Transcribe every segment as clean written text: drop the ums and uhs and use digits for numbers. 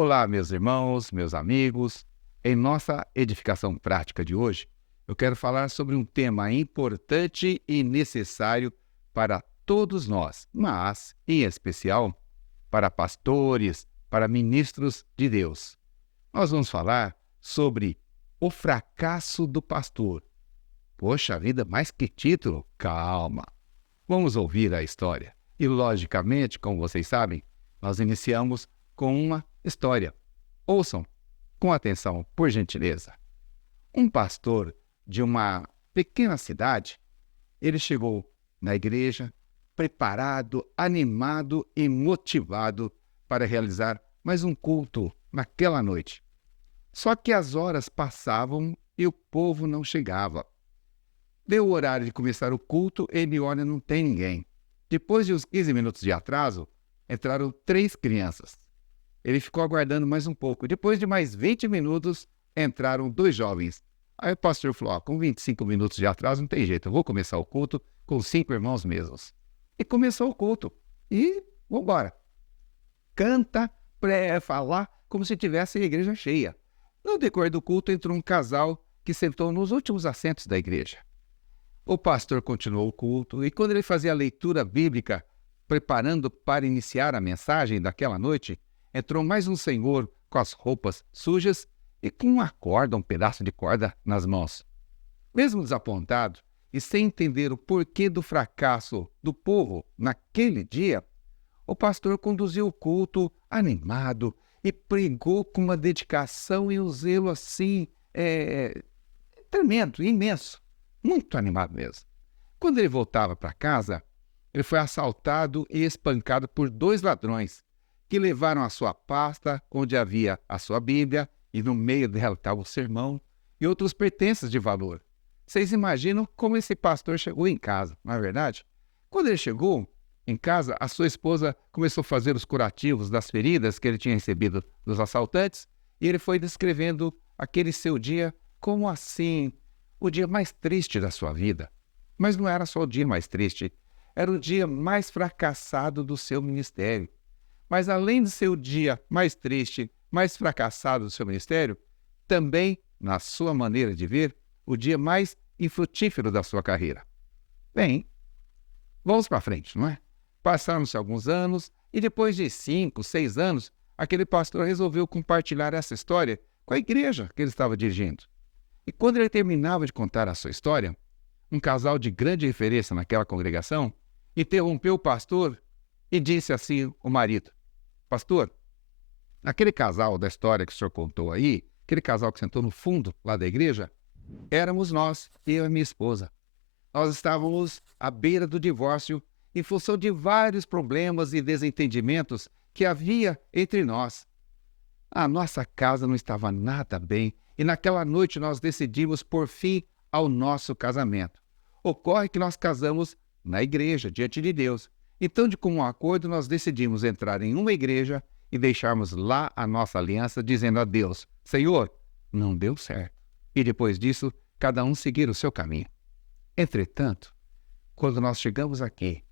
Olá, meus irmãos, meus amigos. Em nossa edificação prática de hoje, eu quero falar sobre um tema importante e necessário para todos nós, mas, em especial, para pastores, para ministros de Deus. Nós vamos falar sobre o fracasso do pastor. Poxa vida, mais que título? Calma. Vamos ouvir a história. E, logicamente, como vocês sabem, nós iniciamos com uma história. Ouçam com atenção, por gentileza. Um pastor de uma pequena cidade, ele chegou na igreja preparado, animado e motivado para realizar mais um culto naquela noite. Só que as horas passavam e o povo não chegava. Deu o horário de começar o culto, ele olha, não tem ninguém. Depois de uns 15 minutos de atraso, entraram 3 crianças. Ele ficou aguardando mais um pouco. Depois de mais 20 minutos, entraram 2 jovens. Aí o pastor falou, com 25 minutos de atraso não tem jeito, eu vou começar o culto com 5 irmãos mesmos. E começou o culto. E vambora. Canta, falar como se tivesse a igreja cheia. No decorrer do culto entrou um casal que sentou nos últimos assentos da igreja. O pastor continuou o culto e quando ele fazia a leitura bíblica, preparando para iniciar a mensagem daquela noite, entrou mais um senhor com as roupas sujas e com uma corda, um pedaço de corda nas mãos. Mesmo desapontado e sem entender o porquê do fracasso do povo naquele dia, o pastor conduziu o culto animado e pregou com uma dedicação e um zelo assim, tremendo, imenso, muito animado mesmo. Quando ele voltava para casa, ele foi assaltado e espancado por 2 ladrões, que levaram a sua pasta, onde havia a sua Bíblia, e no meio dela estava o sermão, e outros pertences de valor. Vocês imaginam como esse pastor chegou em casa, não é verdade? Quando ele chegou em casa, a sua esposa começou a fazer os curativos das feridas que ele tinha recebido dos assaltantes, e ele foi descrevendo aquele seu dia como assim, o dia mais triste da sua vida. Mas não era só o dia mais triste, era o dia mais fracassado do seu ministério. Mas além de ser o dia mais triste, mais fracassado do seu ministério, também, na sua maneira de ver, o dia mais infrutífero da sua carreira. Bem, vamos para frente, não é? Passaram-se alguns anos e depois de 5, 6 anos, aquele pastor resolveu compartilhar essa história com a igreja que ele estava dirigindo. E quando ele terminava de contar a sua história, um casal de grande referência naquela congregação interrompeu o pastor e disse assim o marido: Pastor, aquele casal da história que o senhor contou aí, aquele casal que sentou no fundo lá da igreja, éramos nós, eu e minha esposa. Nós estávamos à beira do divórcio em função de vários problemas e desentendimentos que havia entre nós. A nossa casa não estava nada bem e naquela noite nós decidimos pôr fim ao nosso casamento. Ocorre que nós casamos na igreja, diante de Deus. Então, de comum acordo, nós decidimos entrar em uma igreja e deixarmos lá a nossa aliança, dizendo a Deus: Senhor, não deu certo. E depois disso, cada um seguir o seu caminho. Entretanto, quando nós chegamos aqui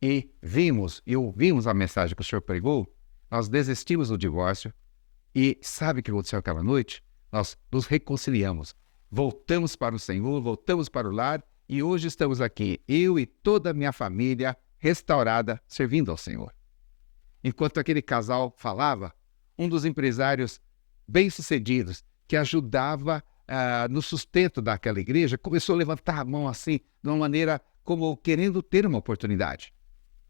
e vimos e ouvimos a mensagem que o Senhor pregou, nós desistimos do divórcio e sabe o que aconteceu aquela noite? Nós nos reconciliamos, voltamos para o Senhor, voltamos para o lar e hoje estamos aqui, eu e toda a minha família, restaurada, servindo ao Senhor. Enquanto aquele casal falava, um dos empresários bem-sucedidos que ajudava no sustento daquela igreja começou a levantar a mão assim, de uma maneira como querendo ter uma oportunidade.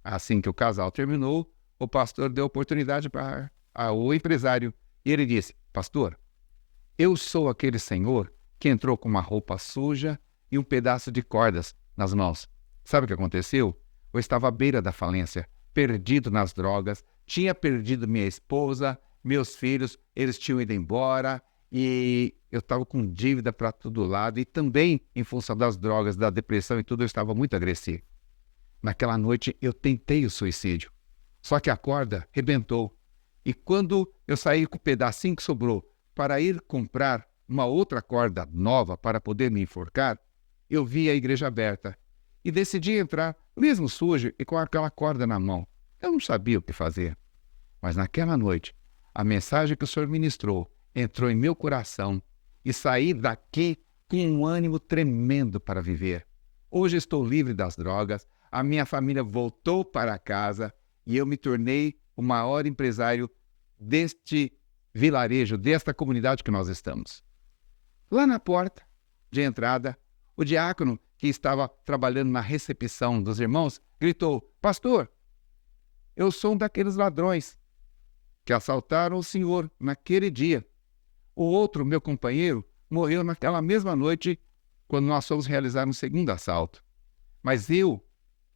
Assim que o casal terminou, o pastor deu oportunidade para o empresário e ele disse: Pastor, eu sou aquele senhor que entrou com uma roupa suja e um pedaço de cordas nas mãos. Sabe o que aconteceu? Eu estava à beira da falência, perdido nas drogas, tinha perdido minha esposa, meus filhos, eles tinham ido embora e eu estava com dívida para todo lado e também, em função das drogas, da depressão e tudo, eu estava muito agressivo. Naquela noite eu tentei o suicídio, só que a corda rebentou. E quando eu saí com o pedacinho que sobrou para ir comprar uma outra corda nova para poder me enforcar, eu vi a igreja aberta e decidi entrar, mesmo sujo e com aquela corda na mão. Eu não sabia o que fazer. Mas naquela noite, a mensagem que o Senhor ministrou entrou em meu coração e saí daqui com um ânimo tremendo para viver. Hoje estou livre das drogas, a minha família voltou para casa e eu me tornei o maior empresário deste vilarejo, desta comunidade que nós estamos. Lá na porta de entrada, o diácono que estava trabalhando na recepção dos irmãos gritou: pastor, eu sou um daqueles ladrões que assaltaram o senhor naquele dia. O outro, meu companheiro, morreu naquela mesma noite quando nós fomos realizar um segundo assalto. Mas eu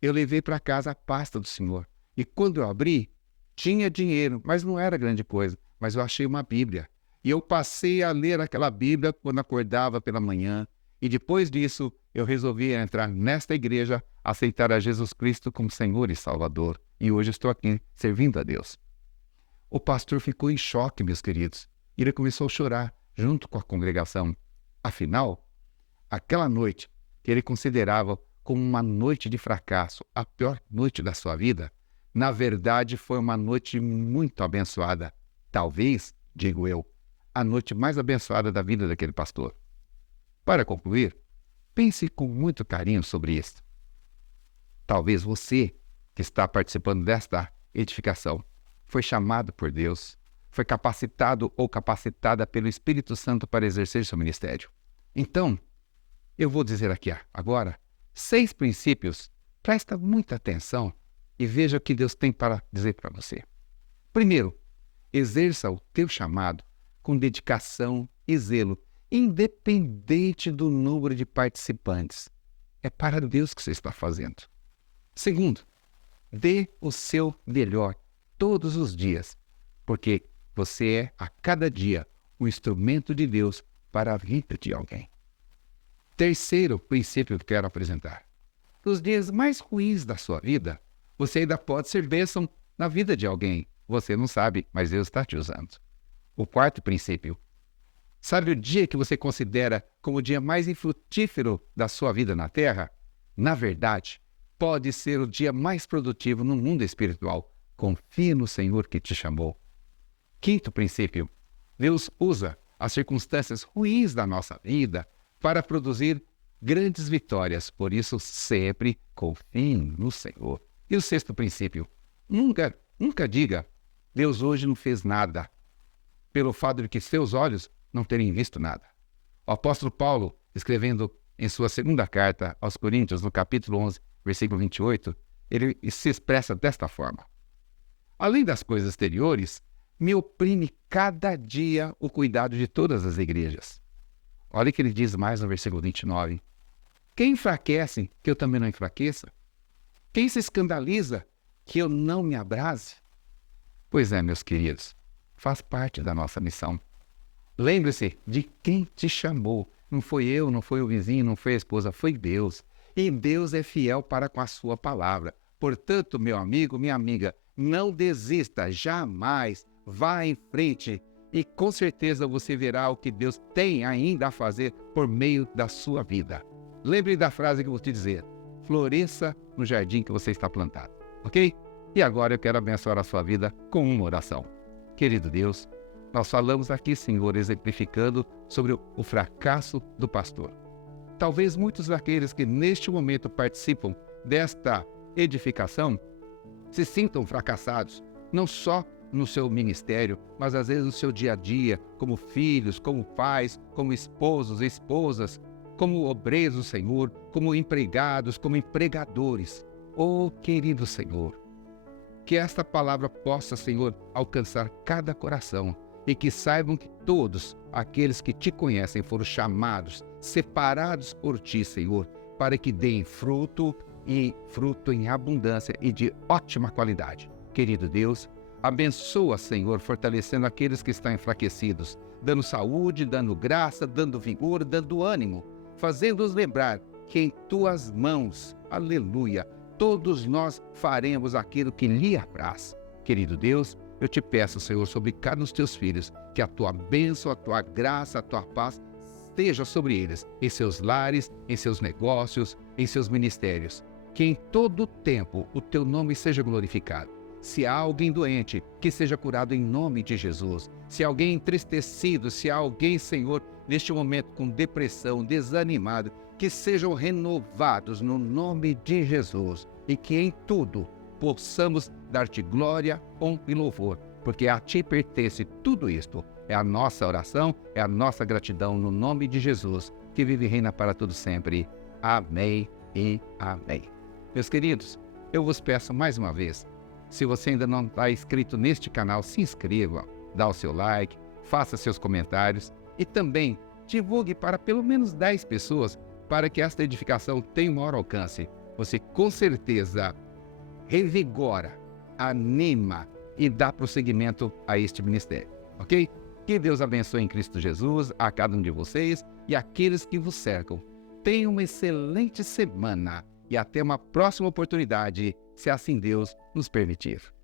levei para casa a pasta do senhor. E quando eu abri, tinha dinheiro, mas não era grande coisa. Mas eu achei uma Bíblia. E eu passei a ler aquela Bíblia quando acordava pela manhã. E depois disso, eu resolvi entrar nesta igreja, aceitar a Jesus Cristo como Senhor e Salvador. E hoje estou aqui servindo a Deus. O pastor ficou em choque, meus queridos. Ele começou a chorar junto com a congregação. Afinal, aquela noite que ele considerava como uma noite de fracasso, a pior noite da sua vida, na verdade foi uma noite muito abençoada. Talvez, digo eu, a noite mais abençoada da vida daquele pastor. Para concluir, pense com muito carinho sobre isso. Talvez você, que está participando desta edificação, foi chamado por Deus, foi capacitado ou capacitada pelo Espírito Santo para exercer seu ministério. Então, eu vou dizer aqui agora 6 princípios. Presta muita atenção e veja o que Deus tem para dizer para você. Primeiro, exerça o teu chamado com dedicação e zelo, independente do número de participantes. É para Deus que você está fazendo. Segundo, dê o seu melhor todos os dias, porque você é, a cada dia, um instrumento de Deus para a vida de alguém. Terceiro princípio que quero apresentar. Nos dias mais ruins da sua vida, você ainda pode ser bênção na vida de alguém. Você não sabe, mas Deus está te usando. O quarto princípio. Sabe o dia que você considera como o dia mais infrutífero da sua vida na Terra? Na verdade, pode ser o dia mais produtivo no mundo espiritual. Confie no Senhor que te chamou. Quinto princípio. Deus usa as circunstâncias ruins da nossa vida para produzir grandes vitórias. Por isso, sempre confie no Senhor. E o sexto princípio. Nunca diga, Deus hoje não fez nada, pelo fato de que seus olhos não terem visto nada. O apóstolo Paulo, escrevendo em sua segunda carta aos Coríntios, no capítulo 11, versículo 28, ele se expressa desta forma. Além das coisas exteriores, me oprime cada dia o cuidado de todas as igrejas. Olha o que ele diz mais no versículo 29. Quem enfraquece, que eu também não enfraqueça? Quem se escandaliza, que eu não me abrase? Pois é, meus queridos, faz parte da nossa missão. Lembre-se de quem te chamou. Não foi eu, não foi o vizinho, não foi a esposa, foi Deus. E Deus é fiel para com a sua palavra. Portanto, meu amigo, minha amiga, não desista, jamais. Vá em frente e com certeza você verá o que Deus tem ainda a fazer por meio da sua vida. Lembre da frase que eu vou te dizer. Floresça no jardim que você está plantado. Ok? E agora eu quero abençoar a sua vida com uma oração. Querido Deus, nós falamos aqui, Senhor, exemplificando sobre o fracasso do pastor. Talvez muitos daqueles que neste momento participam desta edificação se sintam fracassados, não só no seu ministério, mas às vezes no seu dia a dia, como filhos, como pais, como esposos e esposas, como obreiros do Senhor, como empregados, como empregadores. Oh, querido Senhor, que esta palavra possa, Senhor, alcançar cada coração e que saibam que todos aqueles que te conhecem foram chamados, separados por ti, Senhor, para que deem fruto e fruto em abundância e de ótima qualidade. Querido Deus, abençoa, Senhor, fortalecendo aqueles que estão enfraquecidos, dando saúde, dando graça, dando vigor, dando ânimo, fazendo-os lembrar que em tuas mãos, aleluia, todos nós faremos aquilo que lhe apraz. Querido Deus, eu te peço, Senhor, sobre cada um dos teus filhos, que a tua bênção, a tua graça, a tua paz esteja sobre eles, em seus lares, em seus negócios, em seus ministérios. Que em todo o tempo o teu nome seja glorificado. Se há alguém doente, que seja curado em nome de Jesus. Se há alguém entristecido, se há alguém, Senhor, neste momento com depressão, desanimado, que sejam renovados no nome de Jesus. E que em tudo possamos dar-te glória, honra e louvor, porque a ti pertence tudo isto. É a nossa oração, é a nossa gratidão no nome de Jesus, que vive e reina para todo sempre. Amém e amém. Meus queridos, eu vos peço mais uma vez, se você ainda não está inscrito neste canal, se inscreva, dá o seu like, faça seus comentários e também divulgue para pelo menos 10 pessoas para que esta edificação tenha um maior alcance. Você com certeza revigora, anima e dá prosseguimento a este ministério, ok? Que Deus abençoe em Cristo Jesus a cada um de vocês e aqueles que vos cercam. Tenha uma excelente semana e até uma próxima oportunidade, se assim Deus nos permitir.